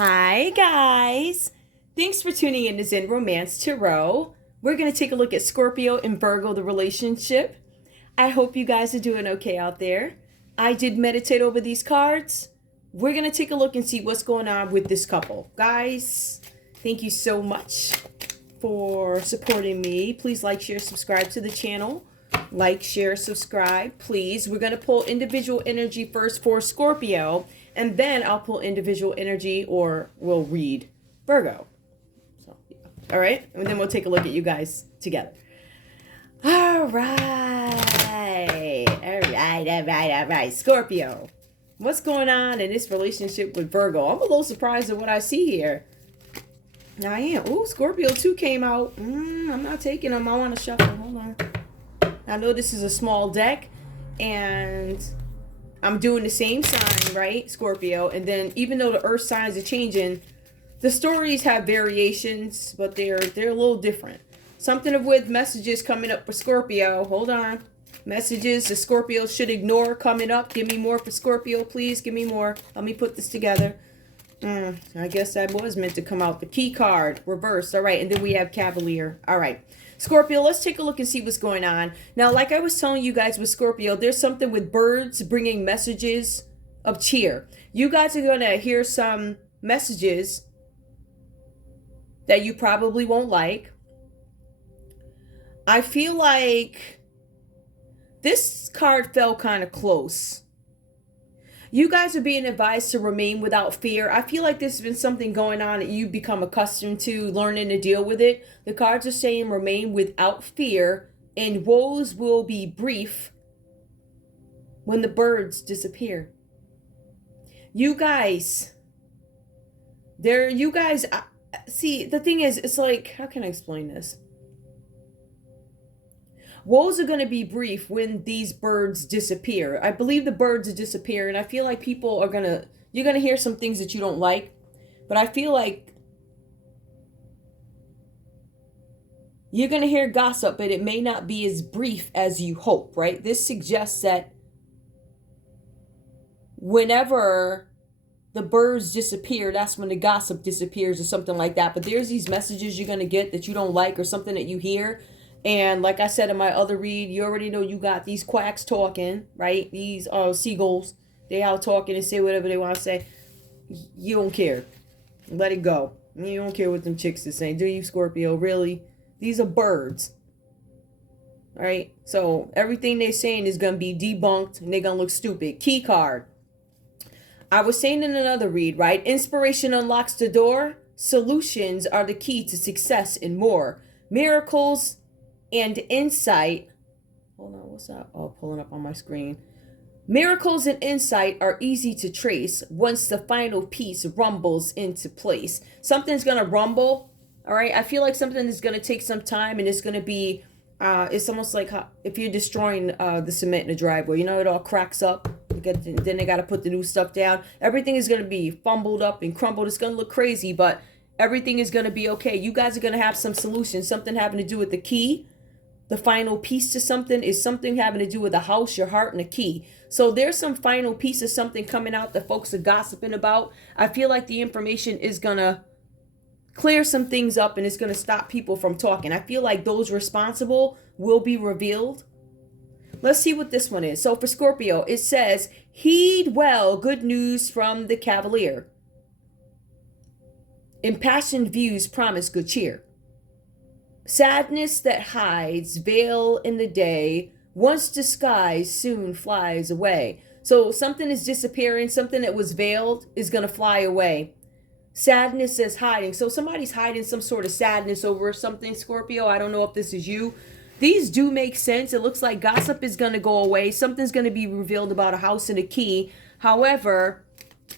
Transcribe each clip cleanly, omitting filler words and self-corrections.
Hi, guys. Thanks for tuning in to Zen Romance Tarot. We're going to take a look at Scorpio and Virgo, the relationship. I hope you guys are doing okay out there. I did meditate over these cards. We're going to take a look and see what's going on with this couple. Guys, thank you so much for supporting me. Please like, share, subscribe to the channel. Like, share, subscribe, please. We're going to pull individual energy first for Scorpio, and then I'll pull individual energy, or we'll read Virgo. So, yeah. All right? And then we'll take a look at you guys together. All right. Scorpio. What's going on in this relationship with Virgo? I'm a little surprised at what I see here. I am. Oh, Scorpio 2 came out. I'm not taking them. I want to shuffle. Hold on. I know this is a small deck, and I'm doing the same sign, right, Scorpio? And then even though the earth signs are changing, the stories have variations, but they're a little different. Something with messages coming up for Scorpio. Hold on. Messages the Scorpio should ignore coming up. Give me more for Scorpio, please. Give me more. Let me put this together. I guess that was meant to come out. The key card, reversed. All right, and then we have Cavalier. All right. Scorpio, let's take a look and see what's going on. Now, like I was telling you guys with Scorpio, there's something with birds bringing messages of cheer. You guys are going to hear some messages that you probably won't like. I feel like this card fell kind of close. You guys are being advised to remain without fear. I feel like there's been something going on that you've become accustomed to, learning to deal with it. The cards are saying remain without fear, and woes will be brief when the birds disappear. You guys, see, the thing is, it's like, how can I explain this? Woes are going to be brief when these birds disappear. I believe the birds are disappearing. I feel like people are you're going to hear some things that you don't like. But I feel like you're going to hear gossip, but it may not be as brief as you hope, right? This suggests that whenever the birds disappear, that's when the gossip disappears or something like that. But there's these messages you're going to get that you don't like, or something that you hear. And like I said in my other read, you already know you got these quacks talking, right? These seagulls, they out talking and say whatever they want to say. You don't care. Let it go. You don't care what them chicks are saying. Do you, Scorpio? Really? These are birds. All right? So everything they're saying is going to be debunked, and they're going to look stupid. Key card. I was saying in another read, right? Inspiration unlocks the door. Solutions are the key to success and more. Miracles and insight. Hold on, what's that? Oh, pulling up on my screen. Miracles and insight are easy to trace once the final piece rumbles into place. Something's going to rumble, all right? I feel like something is going to take some time, and it's going to be, it's almost like if you're destroying the cement in the driveway. You know, it all cracks up. Then they got to put the new stuff down. Everything is going to be fumbled up and crumbled. It's going to look crazy, but everything is going to be okay. You guys are going to have some solutions, something having to do with the key. The final piece to something is something having to do with the house, your heart, and the key. So there's some final piece of something coming out that folks are gossiping about. I feel like the information is going to clear some things up, and it's going to stop people from talking. I feel like those responsible will be revealed. Let's see what this one is. So for Scorpio, it says, heed well good news from the Cavalier. Impassioned views promise good cheer. Sadness that hides, veil in the day, once disguised soon flies away. So something is disappearing, something that was veiled is going to fly away. Sadness is hiding. So somebody's hiding some sort of sadness over something, Scorpio. I don't know if this is you. These do make sense. It looks like gossip is going to go away. Something's going to be revealed about a house and a key. However,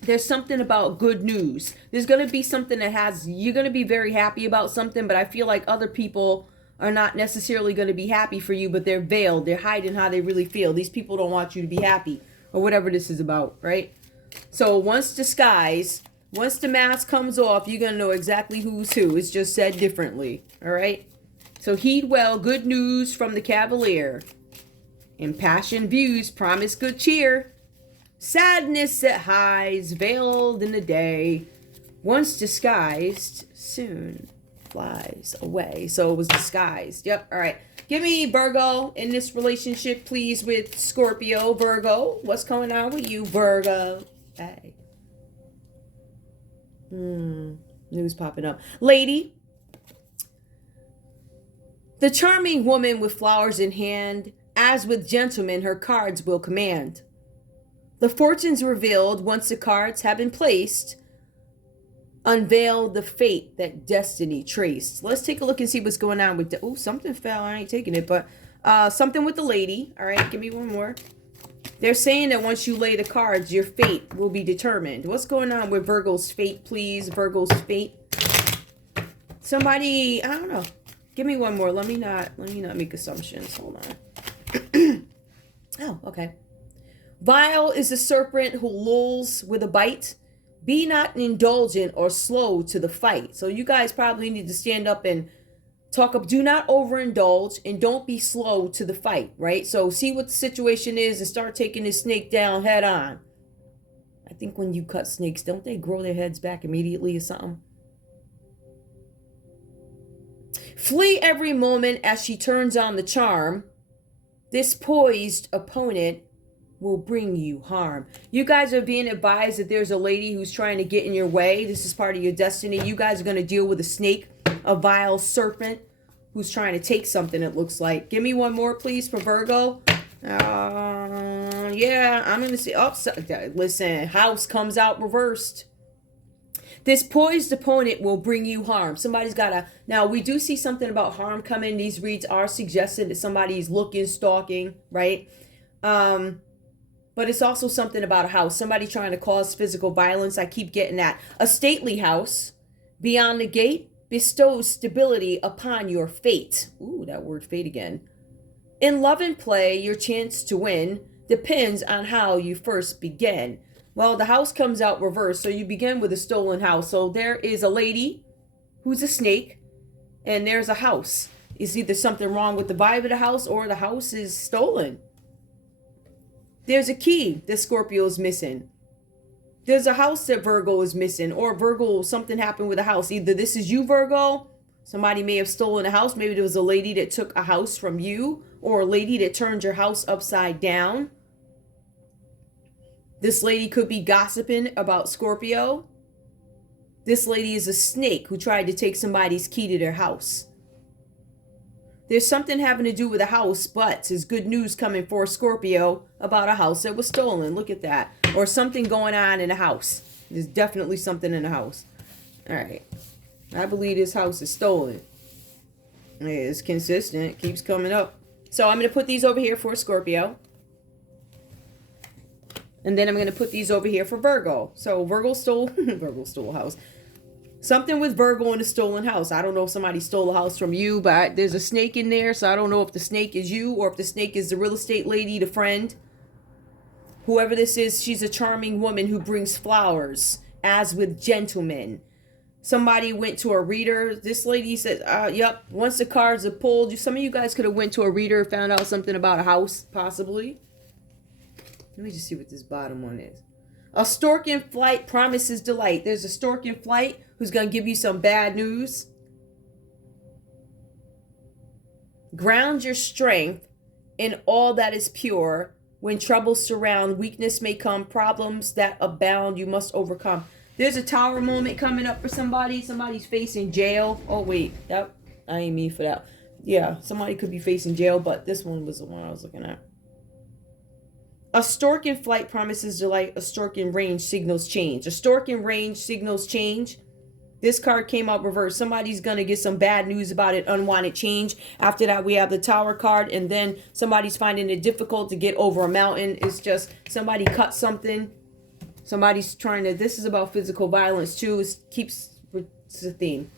there's something about good news. There's going to be something you're going to be very happy about something, but I feel like other people are not necessarily going to be happy for you, but they're veiled. They're hiding how they really feel. These people don't want you to be happy, or whatever this is about, right? So once the mask comes off, you're going to know exactly who's who. It's just said differently, all right? So heed well, good news from the Cavalier. Impassioned views promise good cheer. Sadness that hides, veiled in the day. Once disguised, soon flies away. So it was disguised. Yep. All right. Give me Virgo in this relationship, please, with Scorpio. Virgo, what's going on with you, Virgo? Hey. News popping up. Lady, the charming woman with flowers in hand, as with gentlemen, her cards will command. The fortunes revealed once the cards have been placed, unveil the fate that destiny traced. Let's take a look and see what's going on with something fell. I ain't taking it, but something with the lady. All right, give me one more. They're saying that once you lay the cards, your fate will be determined. What's going on with Virgo's fate, please? Virgo's fate. Somebody, I don't know. Give me one more. Let me not make assumptions. Hold on. Oh, okay. Vile is the serpent who lulls with a bite. Be not indulgent or slow to the fight. So you guys probably need to stand up and talk up. Do not overindulge and don't be slow to the fight, right? So see what the situation is and start taking this snake down head on. I think when you cut snakes, don't they grow their heads back immediately or something? Flee every moment as she turns on the charm. This poised opponent will bring you harm. You guys are being advised that there's a lady who's trying to get in your way. This is part of your destiny. You guys are going to deal with a snake, a vile serpent who's trying to take something, it looks like. Give me one more, please, for Virgo. Yeah, I'm going to see. Oh, listen, house comes out reversed. This poised opponent will bring you harm. Somebody's got to... Now, we do see something about harm coming. These reads are suggesting that somebody's looking, stalking, right? But it's also something about a house. Somebody trying to cause physical violence. I keep getting that. A stately house beyond the gate bestows stability upon your fate. Ooh, that word fate again. In love and play, your chance to win depends on how you first begin. Well, the house comes out reversed, so you begin with a stolen house. So there is a lady who's a snake, and there's a house. Is either something wrong with the vibe of the house, or the house is stolen. There's a key that Scorpio is missing. There's a house that Virgo is missing, or Virgo, something happened with a house. Either this is you, Virgo. Somebody may have stolen a house. Maybe there was a lady that took a house from you, or a lady that turned your house upside down. This lady could be gossiping about Scorpio. This lady is a snake who tried to take somebody's key to their house. There's something having to do with a house, but there's good news coming for Scorpio about a house that was stolen. Look at that. Or something going on in a house. There's definitely something in the house. All right. I believe this house is stolen. It's consistent. It keeps coming up. So I'm going to put these over here for Scorpio. And then I'm going to put these over here for Virgo. So Virgo stole a house. Something with Virgo in a stolen house. I don't know if somebody stole a house from you, but there's a snake in there. So I don't know if the snake is you or if the snake is the real estate lady, the friend. Whoever this is, she's a charming woman who brings flowers, as with gentlemen. Somebody went to a reader. This lady said, yep, once the cards are pulled, some of you guys could have went to a reader, found out something about a house, possibly. Let me just see what this bottom one is. A stork in flight promises delight. There's a stork in flight who's going to give you some bad news. Ground your strength in all that is pure. When troubles surround, weakness may come. Problems that abound, you must overcome. There's a tower moment coming up for somebody. Somebody's facing jail. Oh, wait. That I ain't me for that. Yeah, somebody could be facing jail, but this one was the one I was looking at. A stork in flight promises delight. A stork in range signals change. A stork in range signals change. This card came out reversed. Somebody's going to get some bad news about an unwanted change. After that, we have the Tower card. And then somebody's finding it difficult to get over a mountain. It's just somebody cut something. Somebody's trying to... This is about physical violence, too. It's the theme.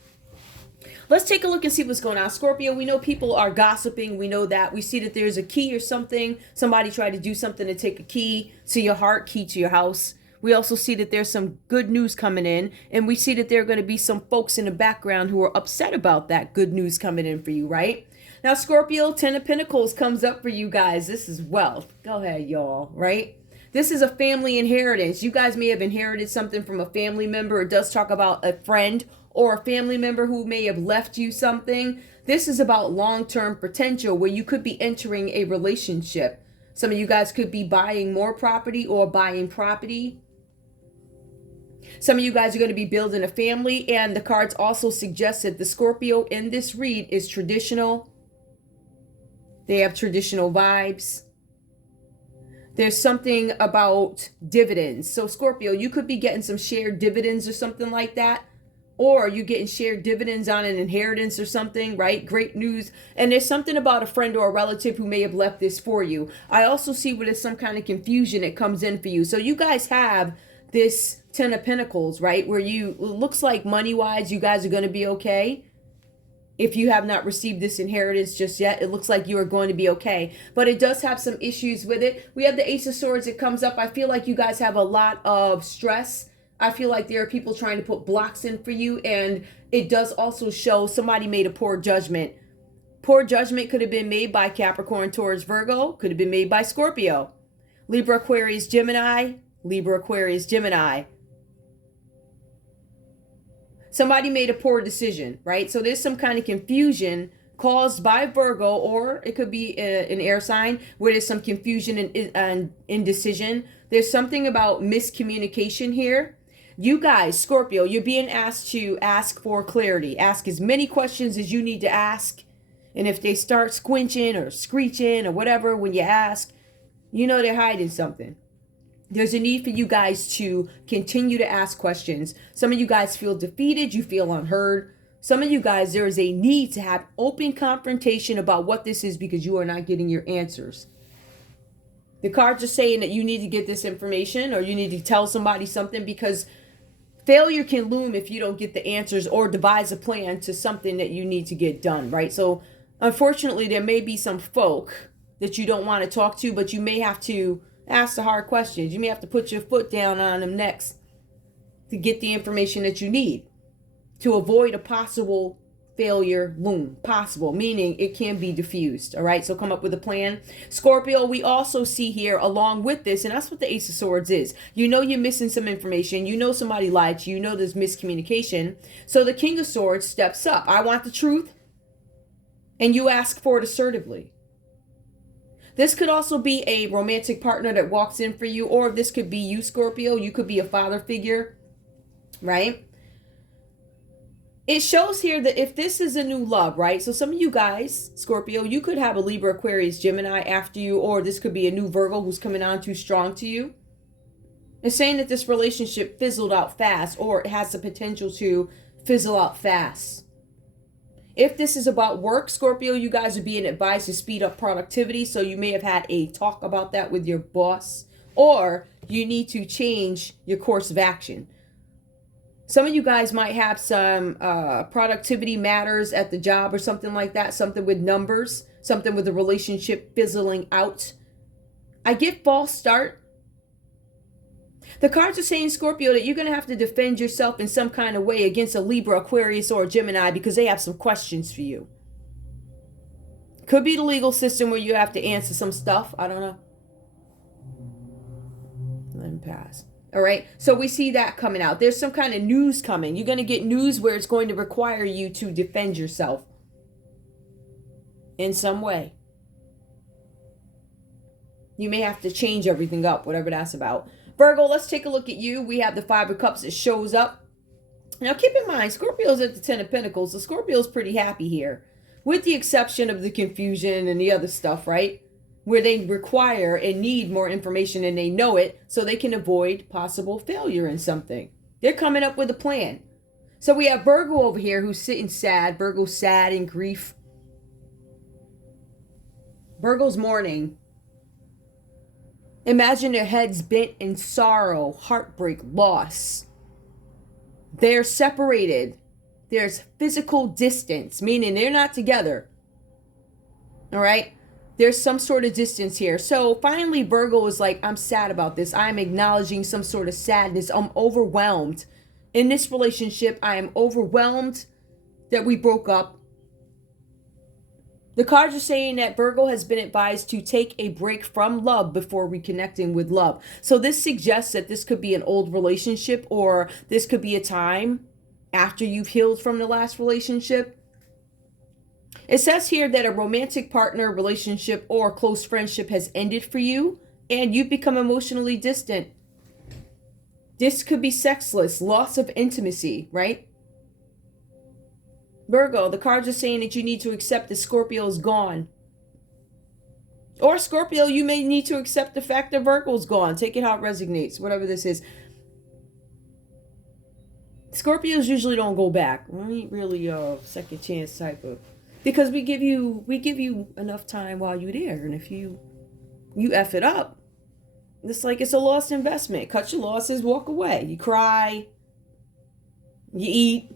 Let's take a look and see what's going on. Scorpio, we know people are gossiping. We know that. We see that there's a key or something. Somebody tried to do something to take a key to your heart, key to your house. We also see that there's some good news coming in. And we see that there are going to be some folks in the background who are upset about that good news coming in for you, right? Now, Scorpio, Ten of Pentacles comes up for you guys. This is wealth. Go ahead, y'all, right? This is a family inheritance. You guys may have inherited something from a family member. It does talk about a friend or a family member who may have left you something. This is about long-term potential where you could be entering a relationship. Some of you guys could be buying more property or buying property. Some of you guys are going to be building a family, and the cards also suggest that the Scorpio in this read is traditional. They have traditional vibes. There's something about dividends. So Scorpio, you could be getting some shared dividends or something like that. Or you're getting shared dividends on an inheritance or something, right? Great news. And there's something about a friend or a relative who may have left this for you. I also see where there's some kind of confusion that comes in for you. So you guys have this 10 of Pentacles, right? Where it looks like money-wise, you guys are going to be okay. If you have not received this inheritance just yet, it looks like you are going to be okay. But it does have some issues with it. We have the Ace of Swords that comes up. I feel like you guys have a lot of stress. I feel like there are people trying to put blocks in for you. And it does also show somebody made a poor judgment. Poor judgment could have been made by Capricorn, Taurus, Virgo. Could have been made by Scorpio. Libra, Aquarius, Gemini. Libra, Aquarius, Gemini. Somebody made a poor decision, right? So there's some kind of confusion caused by Virgo, or it could be an air sign where there's some confusion and indecision. There's something about miscommunication here. You guys, Scorpio, you're being asked to ask for clarity. Ask as many questions as you need to ask. And if they start squinching or screeching or whatever when you ask, you know they're hiding something. There's a need for you guys to continue to ask questions. Some of you guys feel defeated. You feel unheard. Some of you guys, there is a need to have open confrontation about what this is because you are not getting your answers. The cards are saying that you need to get this information or you need to tell somebody something because failure can loom if you don't get the answers or devise a plan to something that you need to get done, right? So unfortunately, there may be some folk that you don't want to talk to, but you may have to ask the hard questions. You may have to put your foot down on them next to get the information that you need to avoid a possible failure loom. Possible, meaning it can be diffused. All right, so come up with a plan. Scorpio, we also see here along with this, and that's what the Ace of Swords is. You know you're missing some information. You know somebody lied to you. You know there's miscommunication. So the King of Swords steps up. I want the truth, and you ask for it assertively. This could also be a romantic partner that walks in for you, or this could be you, Scorpio. You could be a father figure, right? It shows here that if this is a new love, right? So some of you guys, Scorpio, you could have a Libra, Aquarius, Gemini after you, or this could be a new Virgo who's coming on too strong to you. It's saying that this relationship fizzled out fast, or it has the potential to fizzle out fast. If this is about work, Scorpio, you guys are being advised to speed up productivity. So you may have had a talk about that with your boss, or you need to change your course of action. Some of you guys might have some productivity matters at the job or something like that. Something with numbers, something with the relationship fizzling out. I get false start. The cards are saying, Scorpio, that you're going to have to defend yourself in some kind of way against a Libra, Aquarius, or a Gemini because they have some questions for you. Could be the legal system where you have to answer some stuff. I don't know. Let him pass. All right. So we see that coming out. There's some kind of news coming. You're going to get news where it's going to require you to defend yourself in some way. You may have to change everything up, whatever that's about. Virgo, let's take a look at you. We have the Five of Cups that shows up. Now, keep in mind, Scorpio's at the Ten of Pentacles. So Scorpio's pretty happy here, with the exception of the confusion and the other stuff, right? Where they require and need more information and they know it so they can avoid possible failure in something. They're coming up with a plan. So we have Virgo over here who's sitting sad. Virgo's sad in grief. Virgo's mourning. Imagine their heads bent in sorrow, heartbreak, loss. They're separated. There's physical distance, meaning they're not together. All right? There's some sort of distance here. So finally, Virgo is like, I'm sad about this. I'm acknowledging some sort of sadness. I'm overwhelmed. In this relationship, I am overwhelmed that we broke up. The cards are saying that Virgo has been advised to take a break from love before reconnecting with love. So this suggests that this could be an old relationship, or this could be a time after you've healed from the last relationship. It says here that a romantic partner, relationship, or close friendship has ended for you and you've become emotionally distant. This could be sexless, loss of intimacy, right? Virgo, the cards are saying that you need to accept that Scorpio is gone. Or Scorpio, you may need to accept the fact that Virgo's gone. Take it how it resonates, whatever this is. Scorpios usually don't go back. We ain't really a second chance type of, because we give you enough time while you're there, and if you F it up, it's like it's a lost investment. Cut your losses, walk away. You cry, you eat,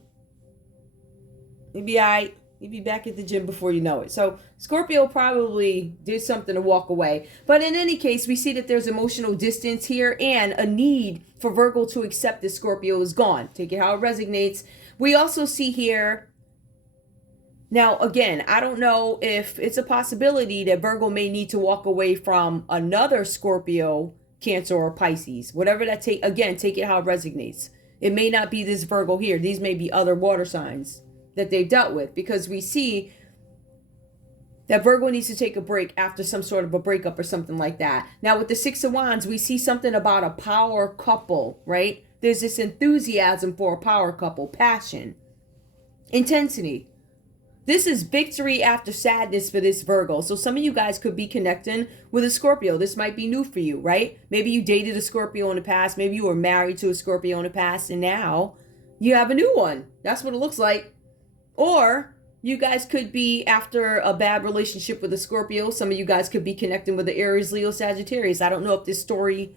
you be alright. You'll be back at the gym before you know it. So Scorpio probably did something to walk away. But in any case, we see that there's emotional distance here and a need for Virgo to accept that Scorpio is gone. Take it how it resonates. We also see here, now again, I don't know if it's a possibility that Virgo may need to walk away from another Scorpio, Cancer, or Pisces. Whatever that take it how it resonates. It may not be this Virgo here. These may be other water signs that they've dealt with, because we see that Virgo needs to take a break after some sort of a breakup or something like that. Now with the Six of Wands, we see something about a power couple, right? There's this enthusiasm for a power couple, passion, intensity. This is victory after sadness for this Virgo. So some of you guys could be connecting with a Scorpio. This might be new for you, right? Maybe you dated a Scorpio in the past. Maybe you were married to a Scorpio in the past, and now you have a new one. That's what it looks like. Or you guys could be after a bad relationship with a Scorpio. Some of you guys could be connecting with the Aries, Leo, Sagittarius. I don't know if this story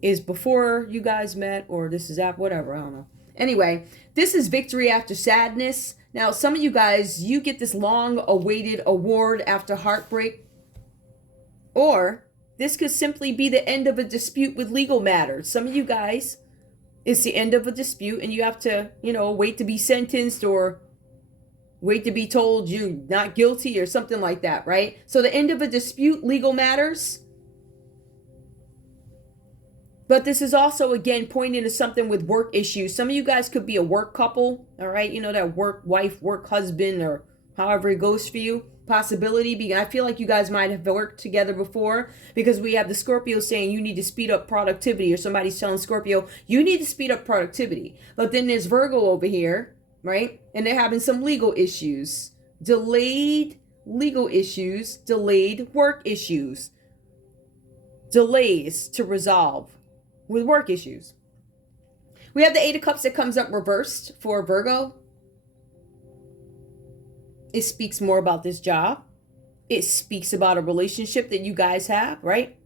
is before you guys met or this is after, whatever. I don't know. Anyway, this is victory after sadness. Now, some of you guys, you get this long-awaited award after heartbreak. Or this could simply be the end of a dispute with legal matters. Some of you guys, it's the end of a dispute and you have to, wait to be sentenced or wait to be told you're not guilty or something like that, right? So the end of a dispute, legal matters. But this is also, again, pointing to something with work issues. Some of you guys could be a work couple, all right? That work wife, work husband, or however it goes for you. Possibility. I feel like you guys might have worked together before, because we have the Scorpio saying you need to speed up productivity, or somebody's telling Scorpio you need to speed up productivity. But then there's Virgo over here, right? And they're having some legal issues, delayed legal issues, delayed work issues, delays to resolve with work issues. We have the Eight of Cups that comes up reversed for Virgo. It speaks more about this job. It speaks about a relationship that you guys have, right?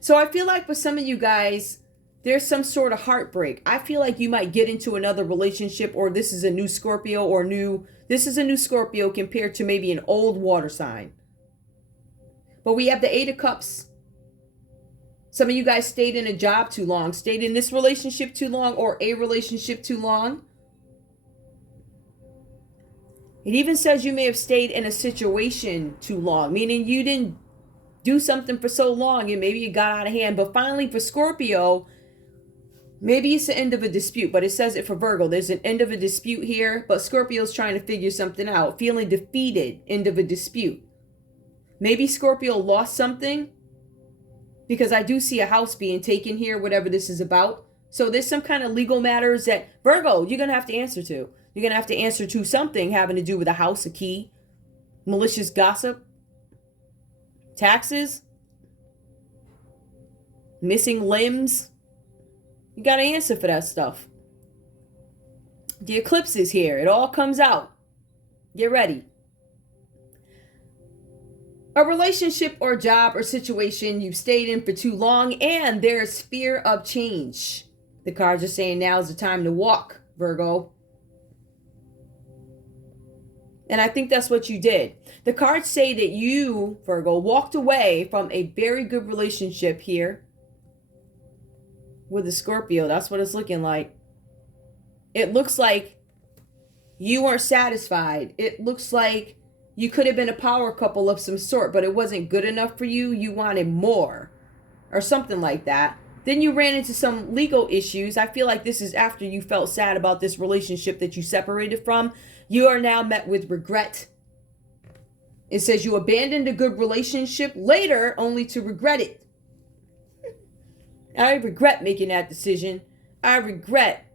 So I feel like for some of you guys, there's some sort of heartbreak. I feel like you might get into another relationship, or this is a new Scorpio, this is a new Scorpio compared to maybe an old water sign. But we have the Eight of Cups. Some of you guys stayed in a job too long, stayed in this relationship too long, or a relationship too long. It even says you may have stayed in a situation too long, meaning you didn't do something for so long and maybe it got out of hand. But finally for Scorpio, maybe it's the end of a dispute, but it says it for Virgo. There's an end of a dispute here, but Scorpio's trying to figure something out, feeling defeated, end of a dispute. Maybe Scorpio lost something, because I do see a house being taken here, whatever this is about. So there's some kind of legal matters that, Virgo, you're going to have to answer to. You're going to have to answer to something having to do with a house, a key, malicious gossip, taxes, missing limbs. You got to answer for that stuff. The eclipse is here. It all comes out. Get ready. A relationship or job or situation you've stayed in for too long, and there's fear of change. The cards are saying now is the time to walk, Virgo. And I think that's what you did. The cards say that you, Virgo, walked away from a very good relationship here with the Scorpio. That's what it's looking like. It looks like you weren't satisfied. It looks like You could have been a power couple of some sort, but it wasn't good enough for you. You wanted more or something like that. Then you ran into some legal issues. I feel like this is after you felt sad about this relationship that you separated from. You are now met with regret. It says you abandoned a good relationship later only to regret it. I regret making that decision. I regret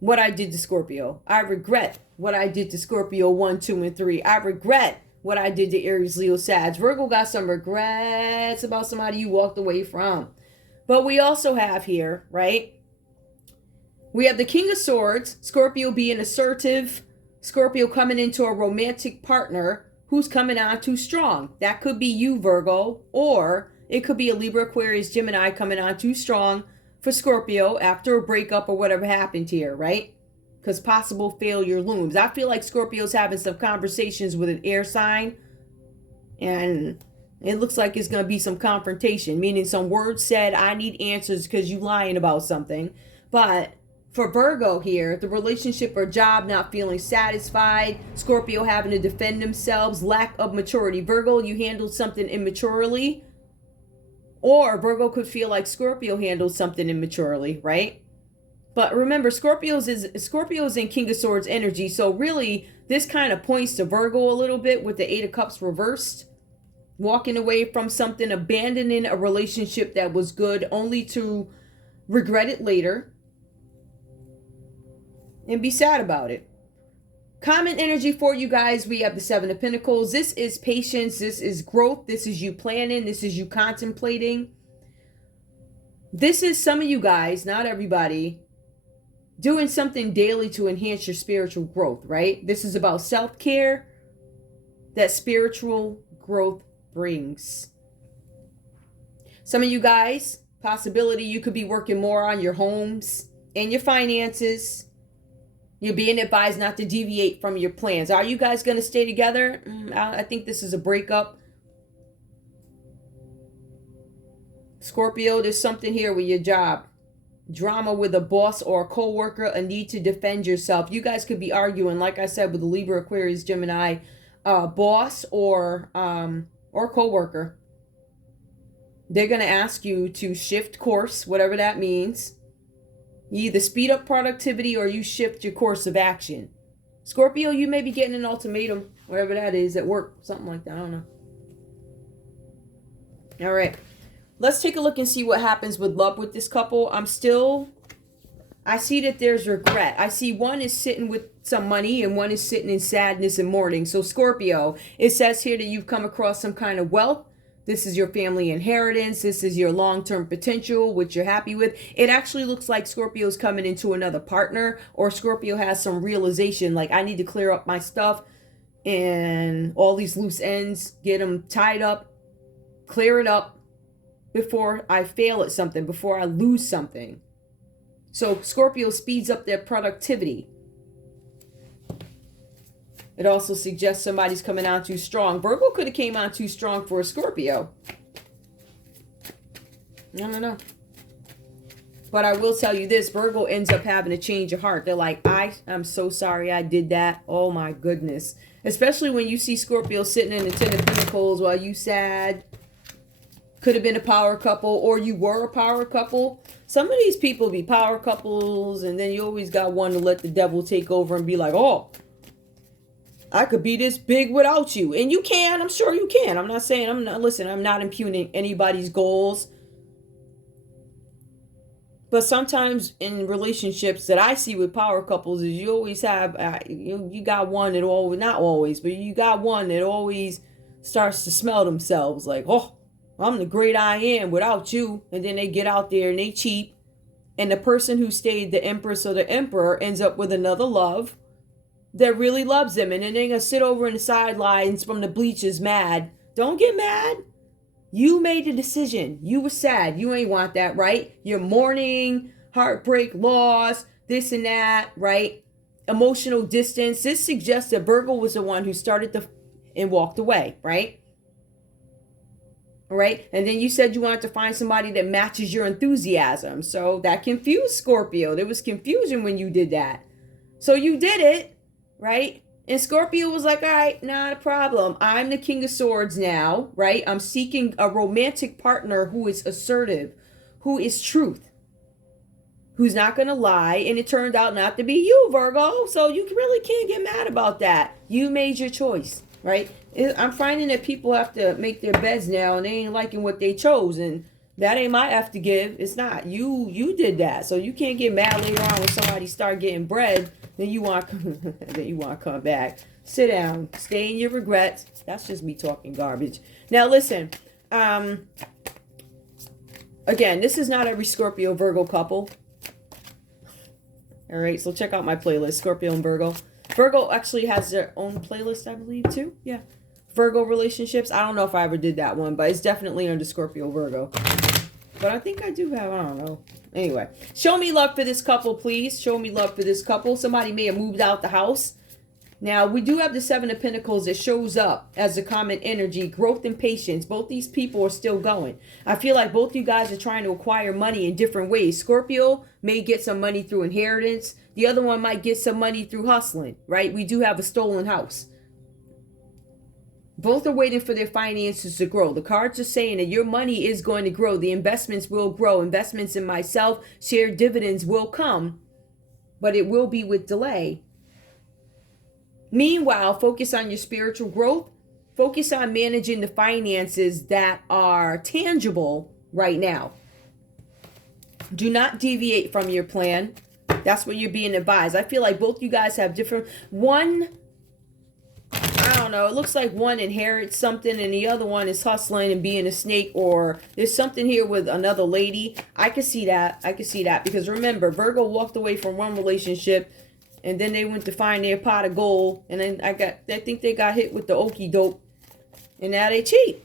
what I did to Scorpio. I regret what I did to Scorpio 1, 2, and 3. I regret what I did to Aries, Leo, Sag. Virgo got some regrets about somebody you walked away from. But we also have here, right? We have the King of Swords, Scorpio being assertive, Scorpio coming into a romantic partner who's coming on too strong. That could be you, Virgo, or it could be a Libra, Aquarius, Gemini coming on too strong for Scorpio after a breakup or whatever happened here, right? Because possible failure looms. I feel like Scorpio's having some conversations with an air sign, and it looks like it's going to be some confrontation, meaning some words said, I need answers because you lying about something. But for Virgo here, the relationship or job not feeling satisfied, Scorpio having to defend themselves, lack of maturity. Virgo, you handled something immaturely, or Virgo could feel like Scorpio handled something immaturely, right? But remember, Scorpio's in King of Swords energy, so really this kind of points to Virgo a little bit with the Eight of Cups reversed. Walking away from something, abandoning a relationship that was good only to regret it later and be sad about it. Common energy for you guys, we have the Seven of Pentacles. This is patience. This is growth. This is you planning. This is you contemplating. This is some of you guys, not everybody, doing something daily to enhance your spiritual growth, right? This is about self-care that spiritual growth brings. Some of you guys, possibility you could be working more on your homes and your finances. You're being advised not to deviate from your plans. Are you guys going to stay together? I think this is a breakup. Scorpio, there's something here with your job. Drama with a boss or a co-worker, a need to defend yourself. You guys could be arguing, like I said, with the Libra, Aquarius, Gemini, boss or co-worker. They're going to ask you to shift course, whatever that means. You either speed up productivity or you shift your course of action. Scorpio, you may be getting an ultimatum, whatever that is, at work. Something like that. I don't know. All right. Let's take a look and see what happens with love with this couple. I see that there's regret. I see one is sitting with some money and one is sitting in sadness and mourning. So Scorpio, it says here that you've come across some kind of wealth. This is your family inheritance. This is your long-term potential, which you're happy with. It actually looks like Scorpio's coming into another partner, or Scorpio has some realization, like I need to clear up my stuff and all these loose ends, get them tied up, clear it up before I fail at something, before I lose something. So Scorpio speeds up their productivity. It also suggests somebody's coming on too strong. Virgo could have came on too strong for a Scorpio. I don't know. But I will tell you this. Virgo ends up having a change of heart. They're like, I'm so sorry I did that. Oh my goodness. Especially when you see Scorpio sitting in the Ten of Pentacles while you sad. Could have been a power couple, or you were a power couple. Some of these people be power couples, and then you always got one to let the devil take over and be like, oh, I could be this big without you. And you can. I'm sure you can. I'm not saying, I'm not impugning anybody's goals. But sometimes in relationships that I see with power couples is you always have, you got one that always, not always, but you got one that always starts to smell themselves like, oh, I'm the great I am without you. And then they get out there and they cheat. And the person who stayed the empress or the emperor ends up with another love that really loves them. And then they're going to sit over in the sidelines from the bleachers mad. Don't get mad. You made the decision. You were sad. You ain't want that, right? You're mourning, heartbreak, loss, this and that, right? Emotional distance. This suggests that Virgo was the one who started and walked away, right? Right? And then you said you wanted to find somebody that matches your enthusiasm. So that confused Scorpio. There was confusion when you did that. So you did it, right? And Scorpio was like, all right, not a problem. I'm the King of Swords now, right? I'm seeking a romantic partner who is assertive, who is truth, who's not going to lie. And it turned out not to be you, Virgo. So you really can't get mad about that. You made your choice, right? I'm finding that people have to make their beds now and they ain't liking what they chose. And that ain't my F to give. It's not. You did that. So you can't get mad later on when somebody start getting bread. Then you want to come back. Sit down. Stay in your regrets. That's just me talking garbage. Now listen. Again, this is not every Scorpio Virgo couple. All right, so check out my playlist, Scorpio and Virgo. Virgo actually has their own playlist, I believe, too. Yeah. Virgo relationships. I don't know if I ever did that one, but it's definitely under Scorpio Virgo. But I think I do have, I don't know. Anyway, show me love for this couple, please. Show me love for this couple. Somebody may have moved out the house. Now, we do have the Seven of Pentacles that shows up as a common energy, growth and patience. Both these people are still going. I feel like both you guys are trying to acquire money in different ways. Scorpio may get some money through inheritance. The other one might get some money through hustling, right? We do have a stolen house. Both are waiting for their finances to grow. The cards are saying that your money is going to grow. The investments will grow. Investments in myself, shared dividends will come, but it will be with delay. Meanwhile, focus on your spiritual growth. Focus on managing the finances that are tangible right now. Do not deviate from your plan. That's what you're being advised. I feel like both you guys have different... I don't know. It looks like one inherits something and the other one is hustling and being a snake, or there's something here with another lady. I can see that. I can see that because remember, Virgo walked away from one relationship and then they went to find their pot of gold, and then I think they got hit with the okie doke, and now they cheat.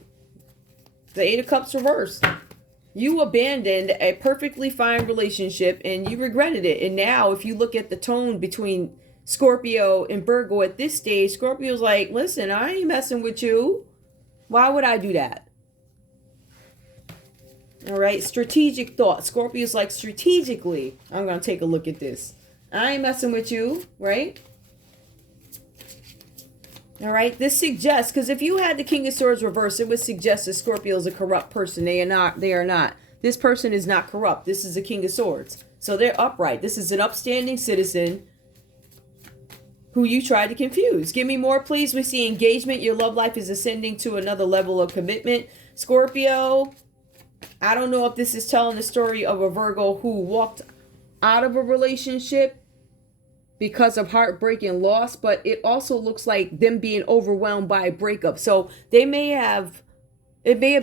The Eight of Cups reversed. You abandoned a perfectly fine relationship and you regretted it. And now if you look at the tone between Scorpio and Virgo at this stage, Scorpio's like, listen, I ain't messing with you. Why would I do that? All right, strategic thought. Scorpio's like, strategically, I'm going to take a look at this. I ain't messing with you, right? All right, this suggests, because if you had the King of Swords reversed, it would suggest that Scorpio is a corrupt person. They are not. They are not. This person is not corrupt. This is a King of Swords. So they're upright. This is an upstanding citizen who you tried to confuse. Give me more, please. We see engagement. Your love life is ascending to another level of commitment. Scorpio, I don't know if this is telling the story of a Virgo who walked out of a relationship because of heartbreak and loss, but it also looks like them being overwhelmed by a breakup. So it may have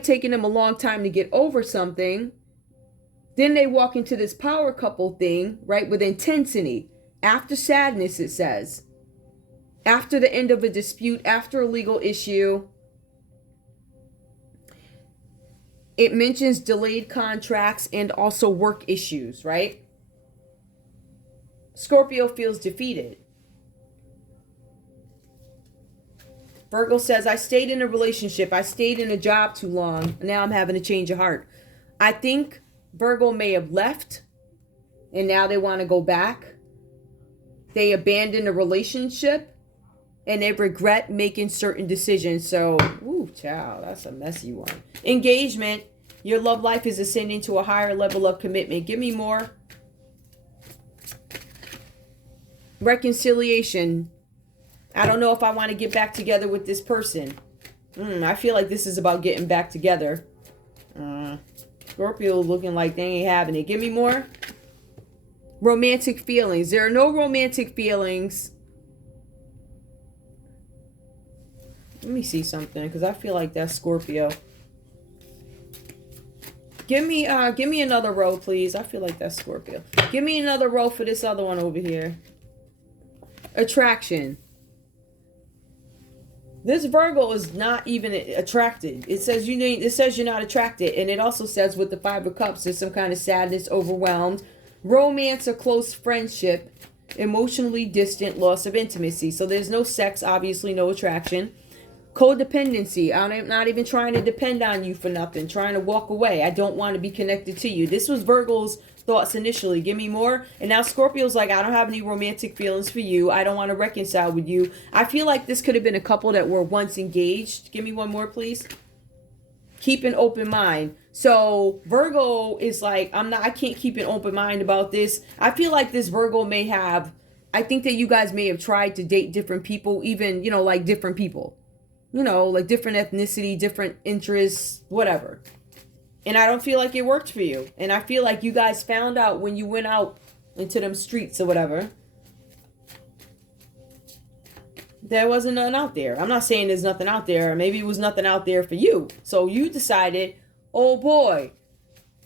taken them a long time to get over something. Then they walk into this power couple thing, right, with intensity. After sadness, it says. After the end of a dispute, after a legal issue. It mentions delayed contracts and also work issues, right? Scorpio feels defeated. Virgo says, I stayed in a relationship. I stayed in a job too long. Now I'm having a change of heart. I think Virgo may have left and now they want to go back. They abandoned a relationship and they regret making certain decisions. So, ooh, child, that's a messy one. Engagement. Your love life is ascending to a higher level of commitment. Give me more. Reconciliation. I don't know if I want to get back together with this person. I feel like this is about getting back together. Scorpio looking like they ain't having it. Give me more. Romantic feelings. There are no romantic feelings. Let me see something, because I feel like that's Scorpio. Give me another row, please. I feel like that's Scorpio. Give me another row for this other one over here. Attraction. This Virgo is not even attracted. It says you're not attracted, and it also says with the Five of Cups there's some kind of sadness, overwhelmed, romance or close friendship, emotionally distant, loss of intimacy. So there's no sex, obviously no attraction. Codependency. I'm not even trying to depend on you for nothing. Trying to walk away. I don't want to be connected to you. This was Virgo's thoughts initially. Give me more. And now Scorpio's like, I don't have any romantic feelings for you. I don't want to reconcile with you. I feel like this could have been a couple that were once engaged. Give me one more, please. Keep an open mind. So Virgo is like, I can't keep an open mind about this. I feel like this Virgo may have, I think that you guys may have tried to date different people, even, you know, like different people, you know, like different ethnicity, different interests, whatever. And I don't feel like it worked for you. And I feel like you guys found out when you went out into them streets or whatever, there wasn't nothing out there. I'm not saying there's nothing out there. Maybe it was nothing out there for you. So you decided, oh boy,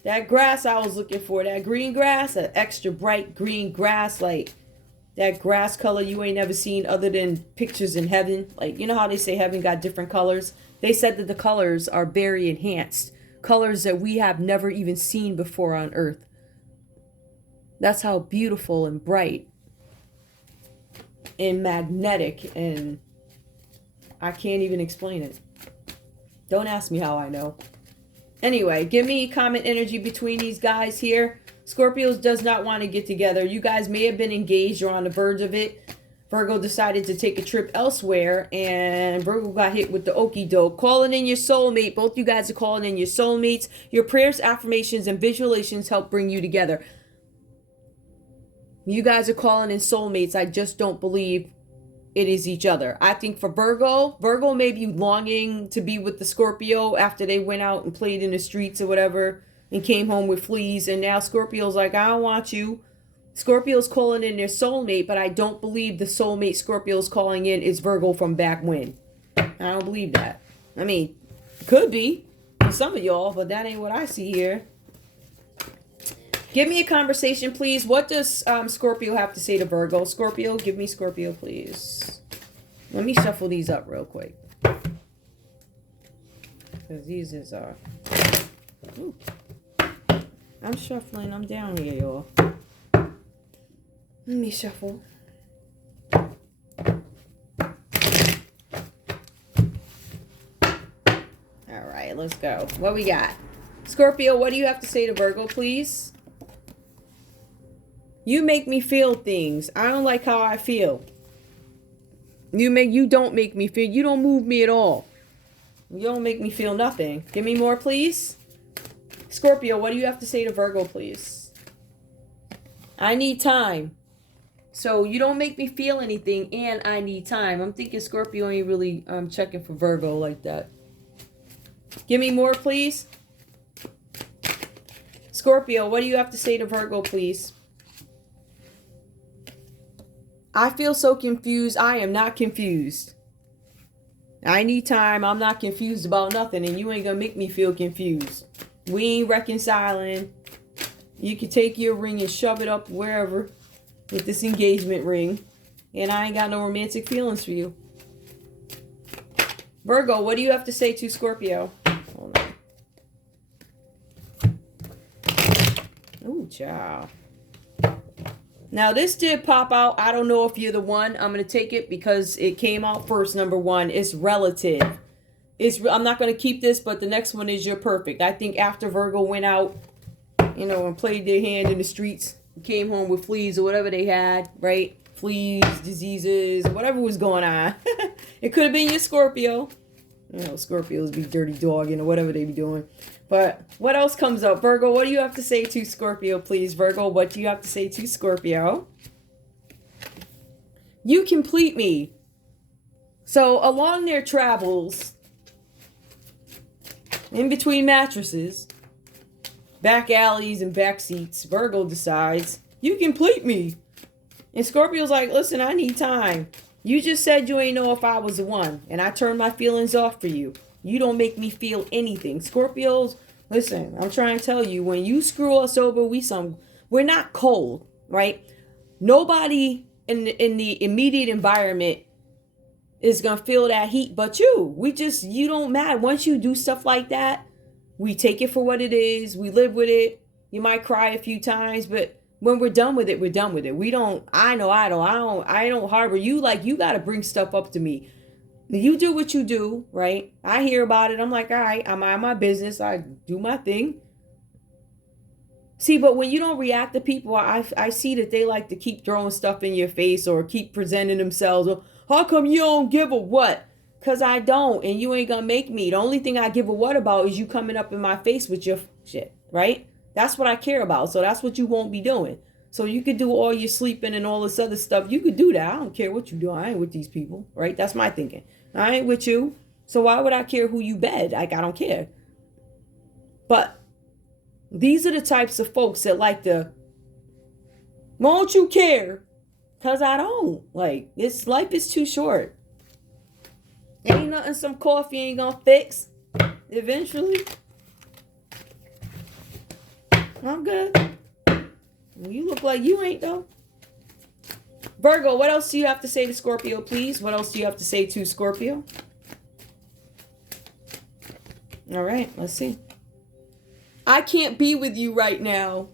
that grass I was looking for, that green grass, that extra bright green grass, like that grass color you ain't never seen other than pictures in heaven. Like, you know how they say heaven got different colors? They said that the colors are very enhanced. Colors that we have never even seen before on earth. That's how beautiful and bright and magnetic, and I can't even explain it. Don't ask me how I know. Anyway, give me common energy between these guys here. Scorpios does not want to get together. You guys may have been engaged or on the verge of it. Virgo decided to take a trip elsewhere, and Virgo got hit with the okie doke. Calling in your soulmate. Both you guys are calling in your soulmates. Your prayers, affirmations, and visualizations help bring you together. You guys are calling in soulmates. I just don't believe it is each other. I think for Virgo may be longing to be with the Scorpio after they went out and played in the streets or whatever and came home with fleas. And now Scorpio's like, I don't want you. Scorpio's calling in their soulmate, but I don't believe the soulmate Scorpio's calling in is Virgo from back when. I don't believe that. I mean, could be for some of y'all, but that ain't what I see here. Give me a conversation, please. What does Scorpio have to say to Virgo? Scorpio, give me Scorpio, please. Let me shuffle these up real quick. Because these is... Ooh. I'm shuffling. I'm down here, y'all. Let me shuffle. All right, let's go. What we got? Scorpio, what do you have to say to Virgo, please? You make me feel things. I don't like how I feel. You don't make me feel. You don't move me at all. You don't make me feel nothing. Give me more, please. Scorpio, what do you have to say to Virgo, please? I need time. So you don't make me feel anything, and I need time. I'm thinking Scorpio ain't really checking for Virgo like that. Give me more, please. Scorpio, what do you have to say to Virgo, please? I feel so confused. I am not confused. I need time. I'm not confused about nothing, and you ain't gonna make me feel confused. We ain't reconciling. You can take your ring and shove it up wherever with this engagement ring, and I ain't got no romantic feelings for you. Virgo, what do you have to say to Scorpio? Hold on. Ooh, child. Now, this did pop out. I don't know if you're the one. I'm going to take it because it came out first, number one. It's relative. I'm not going to keep this, but the next one is you're perfect. I think after Virgo went out, you know, and played their hand in the streets, came home with fleas or whatever they had, right? Fleas, diseases, whatever was going on. It could have been your Scorpio. You know, Scorpios be dirty dogging or whatever they be doing. But what else comes up? Virgo, what do you have to say to Scorpio, please? Virgo, what do you have to say to Scorpio? You complete me. So along their travels, in between mattresses, back alleys and back seats, Virgo decides, you complete me. And Scorpio's like, listen, I need time. You just said you ain't know if I was the one, and I turned my feelings off for you. You don't make me feel anything. Scorpios, listen, I'm trying to tell you, when you screw us over, we're not cold, right? Nobody in the immediate environment is going to feel that heat but you. You don't matter. Once you do stuff like that, we take it for what it is. We live with it. You might cry a few times, but when we're done with it, we're done with it. I don't harbor you. Like, you got to bring stuff up to me. You do what you do, right? I hear about it. I'm like, all right, I'm on my business. I do my thing. See, but when you don't react to people, I see that they like to keep throwing stuff in your face or keep presenting themselves. Or, how come you don't give a what? Because I don't, and you ain't going to make me. The only thing I give a what about is you coming up in my face with your shit, right? That's what I care about. So that's what you won't be doing. So you could do all your sleeping and all this other stuff. You could do that. I don't care what you do. I ain't with these people, right? That's my thinking. I ain't with you. So why would I care who you bed? Like, I don't care. But these are the types of folks that like to, won't you care? Because I don't. Like, this life is too short. Ain't nothing some coffee ain't gonna fix. Eventually. I'm good. You look like you ain't, though. Virgo, what else do you have to say to Scorpio, please? What else do you have to say to Scorpio? All right, let's see. I can't be with you right now.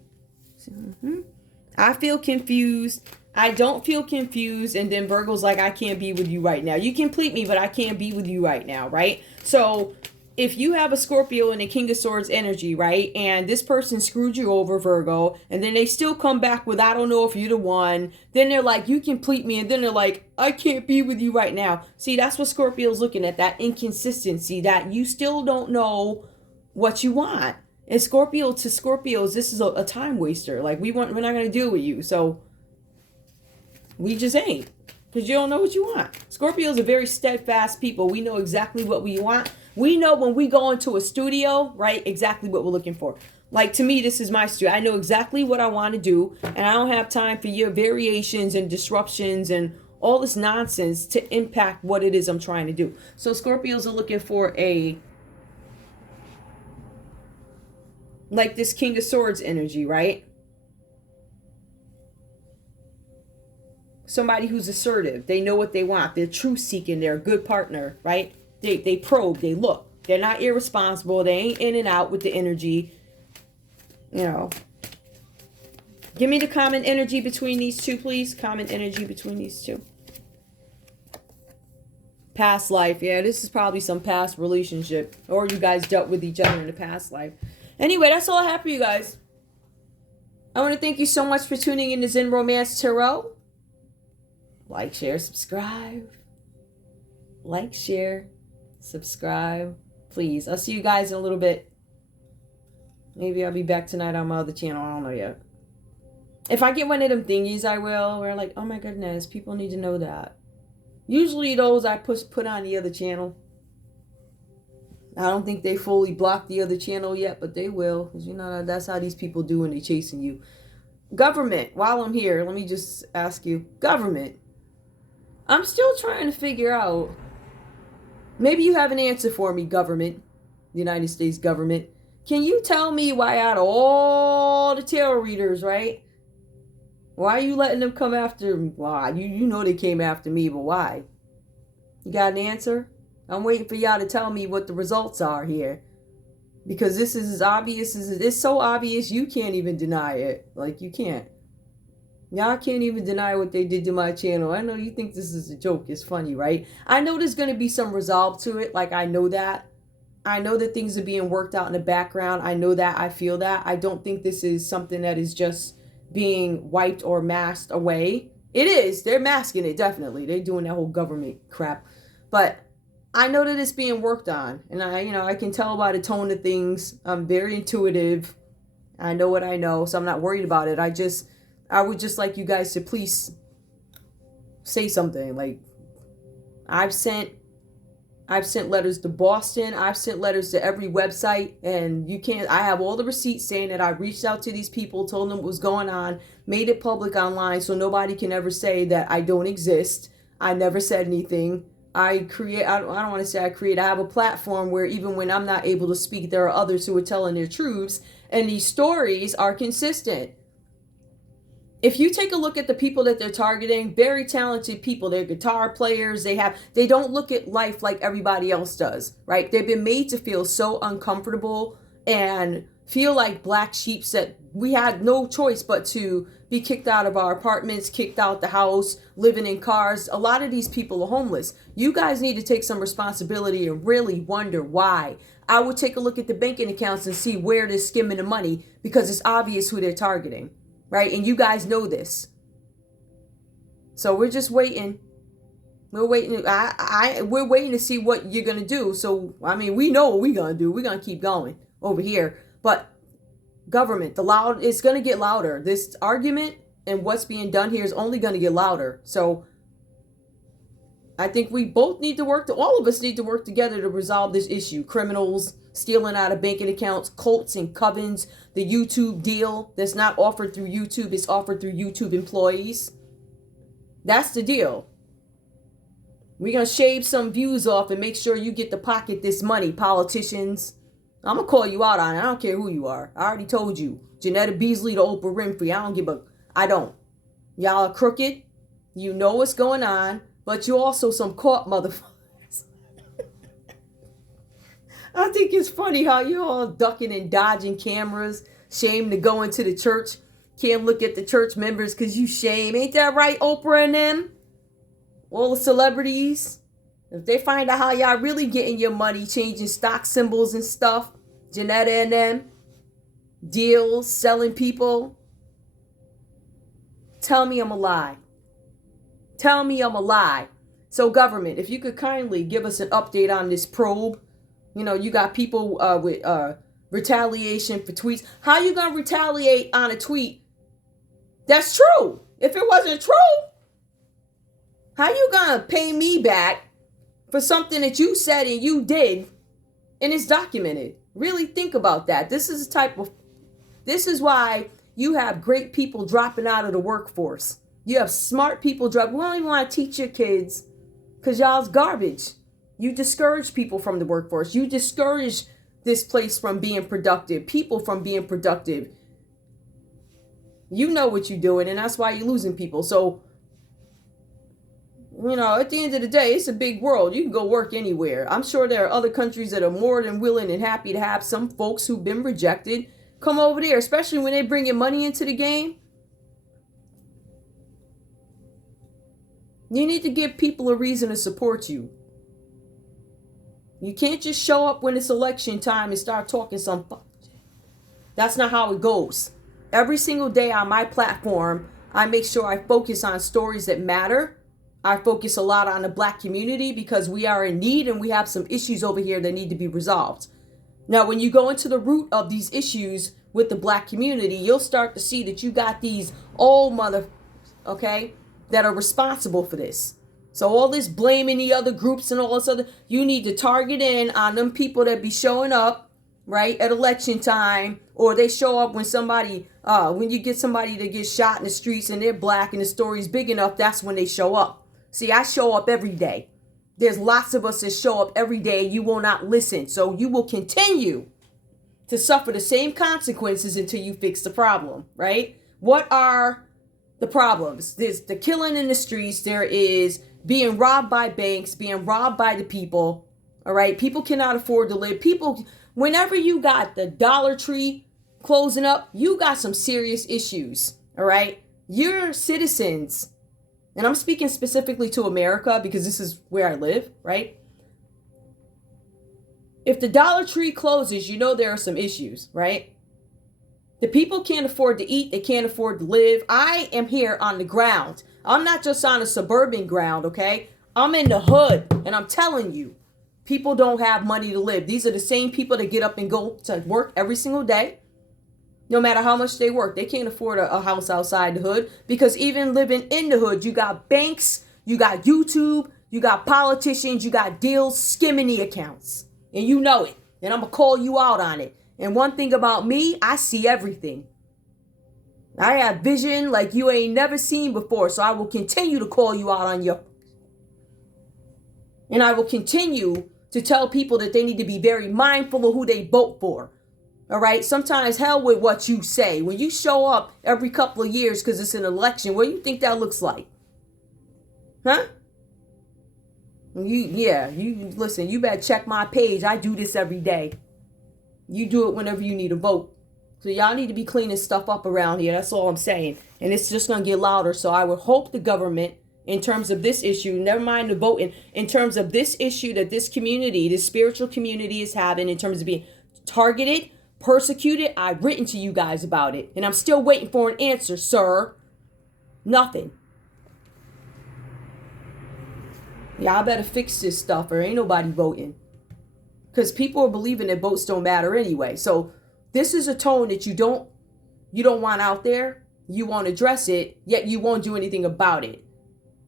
I feel confused. I don't feel confused. And then Virgo's like, I can't be with you right now. You complete me, but I can't be with you right now, right? So if you have a Scorpio and a King of Swords energy, right? And this person screwed you over, Virgo, and then they still come back with, I don't know if you're the one. Then they're like, you complete me. And then they're like, I can't be with you right now. See, that's what Scorpio's looking at, that inconsistency, that you still don't know what you want. And Scorpio to Scorpios, this is a time waster. Like, we're not going to deal with you. So we just ain't. Because you don't know what you want. Scorpios are very steadfast people. We know exactly what we want. We know when we go into a studio, right, exactly what we're looking for. Like, to me, this is my studio. I know exactly what I want to do. And I don't have time for your variations and disruptions and all this nonsense to impact what it is I'm trying to do. So Scorpios are looking for like this King of Swords energy, right? Somebody who's assertive. They know what they want. They're truth seeking. They're a good partner, right? They probe. They look. They're not irresponsible. They ain't in and out with the energy. You know. Give me the common energy between these two, please. Common energy between these two. Past life. Yeah, this is probably some past relationship. Or you guys dealt with each other in the past life. Anyway, that's all I have for you guys. I want to thank you so much for tuning in to Zen Romance Tarot. Like, share, subscribe. Like, share, subscribe. Please. I'll see you guys in a little bit. Maybe I'll be back tonight on my other channel. I don't know yet. If I get one of them thingies, I will. Where like, oh my goodness, people need to know that. Usually those I put on the other channel. I don't think they fully blocked the other channel yet, but they will. Because, you know, that's how these people do when they're chasing you. Government, while I'm here, let me just ask you. Government. I'm still trying to figure out. Maybe you have an answer for me, government. The United States government. Can you tell me why out of all the tarot readers, right? Why are you letting them come after me? Why? You know they came after me, but why? You got an answer? I'm waiting for y'all to tell me what the results are here. Because this is as obvious as it's so obvious you can't even deny it. Like, you can't. Y'all can't even deny what they did to my channel. I know you think this is a joke. It's funny, right? I know there's going to be some resolve to it. Like, I know that. I know that things are being worked out in the background. I know that. I feel that. I don't think this is something that is just being wiped or masked away. It is. They're masking it, definitely. They're doing that whole government crap. But I know that it's being worked on. And I can tell by the tone of things. I'm very intuitive. I know what I know, so I'm not worried about it. I would just like you guys to please say something. Like, I've sent letters to Boston. I've sent letters to every website, and I have all the receipts saying that I reached out to these people, told them what was going on, made it public online so nobody can ever say that I don't exist. I never said anything. I don't want to say I create. I have a platform where even when I'm not able to speak, there are others who are telling their truths, and these stories are consistent. If you take a look at the people that they're targeting, very talented people. They're guitar players. They don't look at life like everybody else does, right? They've been made to feel so uncomfortable and feel like black sheep that we had no choice but to be kicked out of our apartments, kicked out the house, living in cars. A lot of these people are homeless. You guys need to take some responsibility and really wonder why. I would take a look at the banking accounts and see where they're skimming the money, because it's obvious who they're targeting, right? And you guys know this. So we're just waiting. We're waiting. We're waiting to see what you're gonna do. So I mean, we know what we're gonna do. We're gonna keep going over here. But government, it's gonna get louder. This argument and what's being done here is only gonna get louder. So I think we both need to all of us need to work together to resolve this issue. Criminals stealing out of banking accounts, cults and covens, the YouTube deal that's not offered through YouTube, it's offered through YouTube employees. That's the deal. We're going to shave some views off and make sure you get to pocket this money, politicians. I'm going to call you out on it. I don't care who you are. I already told you. Janetta Beasley to Oprah Winfrey. I don't. Y'all are crooked. You know what's going on. But you also some caught motherfuckers. I think it's funny how you all ducking and dodging cameras. Shame to go into the church. Can't look at the church members because you shame. Ain't that right, Oprah and them? All the celebrities. If they find out how y'all really getting your money, changing stock symbols and stuff. Janetta and them. Deals, selling people. Tell me I'm a lie. Tell me I'm a lie. So government, if you could kindly give us an update on this probe. You know, you got people with retaliation for tweets. How you going to retaliate on a tweet that's true? If it wasn't true, how you going to pay me back for something that you said and you did and it's documented? Really think about that. This is why you have great people dropping out of the workforce. You have smart people dropping. We don't even want to teach your kids because y'all's garbage. You discourage people from the workforce. You discourage this place from being productive, people from being productive. You know what you're doing, and that's why you're losing people. So, you know, at the end of the day, it's a big world. You can go work anywhere. I'm sure there are other countries that are more than willing and happy to have some folks who've been rejected come over there, especially when they bring your money into the game. You need to give people a reason to support you. You can't just show up when it's election time and start talking some fuck. That's not how it goes. Every single day on my platform, I make sure I focus on stories that matter. I focus a lot on the Black community because we are in need and we have some issues over here that need to be resolved. Now, when you go into the root of these issues with the Black community, you'll start to see that you got these old that are responsible for this. So all this blaming the other groups and all this other, you need to target in on them people that be showing up, right, at election time, or they show up when when you get somebody that gets shot in the streets and they're Black and the story's big enough, that's when they show up. See, I show up every day. There's lots of us that show up every day. You will not listen. So you will continue to suffer the same consequences until you fix the problem, right? What are the problems? There's the killing in the streets. There is being robbed by banks, being robbed by the people. All right. People cannot afford to live. Whenever you got the Dollar Tree closing up, you got some serious issues. All right. Your citizens, and I'm speaking specifically to America because this is where I live, right? If the Dollar Tree closes, you know there are some issues, right? The people can't afford to eat. They can't afford to live. I am here on the ground. I'm not just on a suburban ground, okay? I'm in the hood, and I'm telling you, people don't have money to live. These are the same people that get up and go to work every single day. No matter how much they work, they can't afford a house outside the hood because even living in the hood, you got banks, you got YouTube, you got politicians, you got deals skimming the accounts. And you know it. And I'm going to call you out on it. And one thing about me, I see everything. I have vision like you ain't never seen before. So I will continue to call you out on your... And I will continue to tell people that they need to be very mindful of who they vote for. All right? Sometimes hell with what you say. When you show up every couple of years because it's an election, what do you think that looks like? Huh? You listen, you better check my page. I do this every day. You do it whenever you need a vote. So y'all need to be cleaning stuff up around here. That's all I'm saying. And it's just going to get louder. So I would hope the government, in terms of this issue, never mind the voting, in terms of this issue that this community, this spiritual community is having, in terms of being targeted, persecuted, I've written to you guys about it. And I'm still waiting for an answer, sir. Nothing. Y'all better fix this stuff or ain't nobody voting. Because people are believing that votes don't matter anyway. So this is a tone that you don't want out there. You won't address it, yet you won't do anything about it.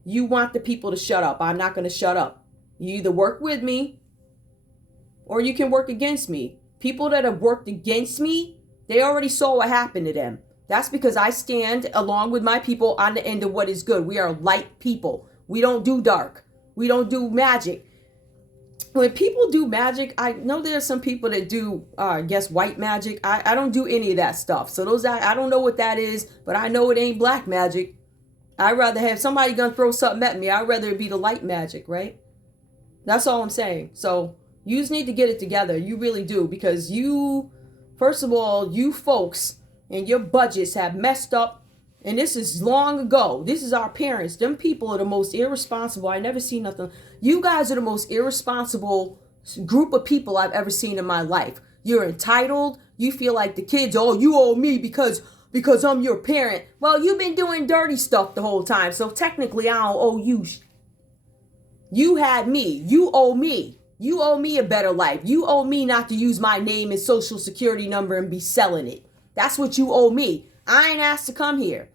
You want the people to shut up. I'm not going to shut up. You either work with me or you can work against me. People that have worked against me, they already saw what happened to them. That's because I stand along with my people on the end of what is good. We are light people. We don't do dark. We don't do magic. When people do magic, I know there are some people that do, I guess, white magic. I don't do any of that stuff. So I don't know what that is, but I know it ain't black magic. I'd rather have somebody gonna throw something at me. I'd rather it be the light magic, right? That's all I'm saying. So you just need to get it together. You really do. Because first of all, you folks and your budgets have messed up. And this is long ago. This is our parents. Them people are the most irresponsible. I never seen nothing. You guys are the most irresponsible group of people I've ever seen in my life. You're entitled. You feel like the kids, oh, you owe me because I'm your parent. Well, you've been doing dirty stuff the whole time. So technically, I don't owe you. You had me. You owe me. You owe me a better life. You owe me not to use my name and social security number and be selling it. That's what you owe me. I ain't asked to come here.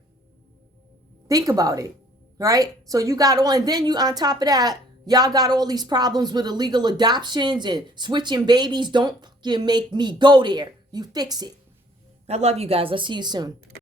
Think about it, right? So you got all, and then you on top of that, y'all got all these problems with illegal adoptions and switching babies. Don't fucking make me go there. You fix it. I love you guys. I'll see you soon.